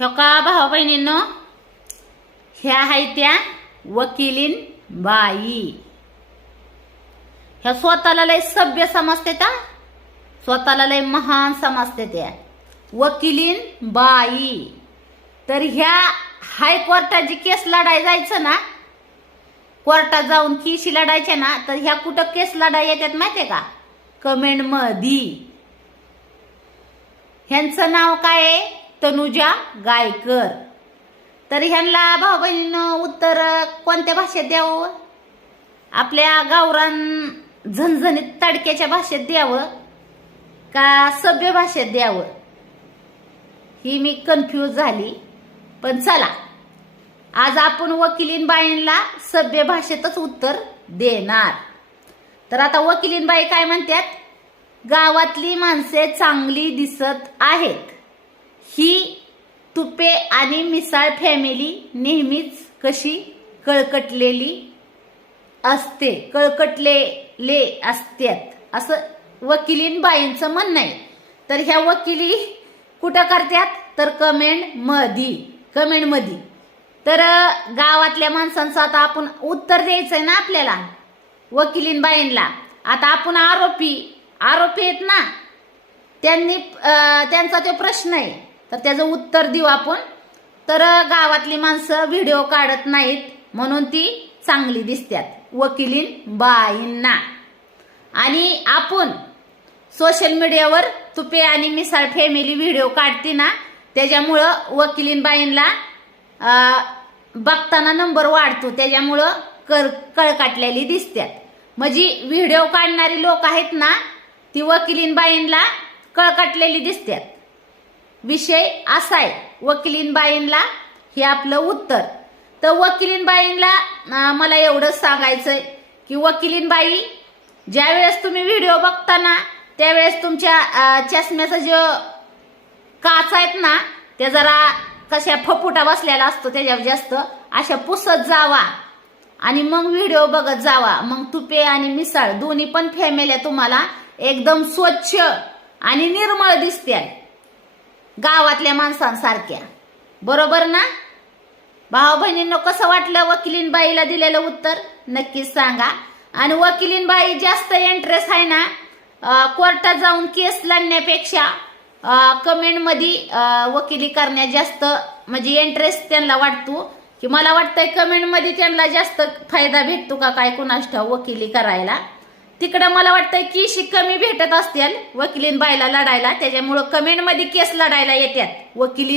ह्यो का भावा बहिणींनो ह्या आहेत त्या वकिलीन बाई. ह्या स्वतःला लय सभ्य समजते त्या स्वतःला लय महान समजते त्या. वकिलीन बाई. तर ह्या हायकोर्टाची केस लढाय जायचं ना कोर्टात जाऊन किशी लढायच्या ना तर ह्या कुठं केस लढाई येतात माहितीये का? कमेंट मधी ह्यांचं नाव काय आहे? तनुजा गायकर. तर ह्यांना भाऊ बहिणीनं उत्तर कोणत्या भाषेत द्यावं? आपल्या गावरान झणझणीत तडक्याच्या भाषेत द्यावं का सभ्य भाषेत द्यावं? ही मी कन्फ्यूज झाली. पण चला आज आपण वकिलीन बाईंना सभ्य भाषेतच उत्तर देणार. तर आता वकिलीन बाई काय म्हणतात? गावातली माणसे चांगली दिसत आहेत. ही तुपे आणि मिसाळ फॅमिली नेहमीच कशी कळकटलेली असते कळकटलेले असतात असं वकिलींबाईंचं म्हणणं आहे. तर ह्या वकिली कुठं करतात तर कमेंट मधी कमेंट मधी. तर गावातल्या माणसांचं आता आपण उत्तर द्यायचंय ना आपल्याला? वकिलींबाईंना आता आपण आरोपी आरोपी आहेत ना? त्यांनी त्यांचा तो प्रश्न आहे. तर त्याचं उत्तर देऊ आपण. तर गावातली माणसं व्हिडिओ काढत नाहीत म्हणून ती चांगली दिसतात वकिलीन बाईंना. आणि आपण सोशल मीडियावर तुपे आणि मिसाळ फॅमिली व्हिडिओ काढते ना त्याच्यामुळं वकिलीन बाईंना बघताना नंबर वाढतो. त्याच्यामुळं कर कळकाटलेली दिसतात म्हणजे व्हिडिओ काढणारी लोक आहेत ना ती वकिलीन बाईंना कळकाटलेली दिसतात विषय असा आहे. हे आपलं उत्तर. तर वकिलीनबाईंना मला एवढंच सांगायचंय की वकिलीनबाई ज्यावेळेस तुम्ही व्हिडिओ बघताना त्यावेळेस तुमच्या चष्म्याचा जो काच आहेत ना त्या जरा कशा फपुटा बसलेला असतो त्याच्यावर जास्त अशा पुसत जावा. आणि मग व्हिडिओ बघत जावा. मग तुपे आणि मिसळ दोन्ही पण फॅमिल्या तुम्हाला. एकदम स्वच्छ आणि निर्मळ दिसत्या गावातल्या माणसांसारख्या. बरोबर ना? भाऊ बहिणींनो कसं वाटलं वकिलीन बाईला दिलेलं उत्तर? नक्कीच सांगा. आणि वकिलीन बाई जास्त इंटरेस्ट आहे ना कोर्टात जाऊन केस लढण्यापेक्षा कमेंटमध्ये वकिली करण्यात जास्त म्हणजे इंटरेस्ट त्यांना वाटतो. की मला वाटतंय कमेंटमध्ये त्यांना जास्त फायदा भेटतो का काय कुणास ठाऊक वकिली करायला? तिकडं मला वाटतंय की कमी भेटत असतील वकिलीन बाईला लढायला त्याच्यामुळं कमेंटमध्ये केस लढायला येतात वकिली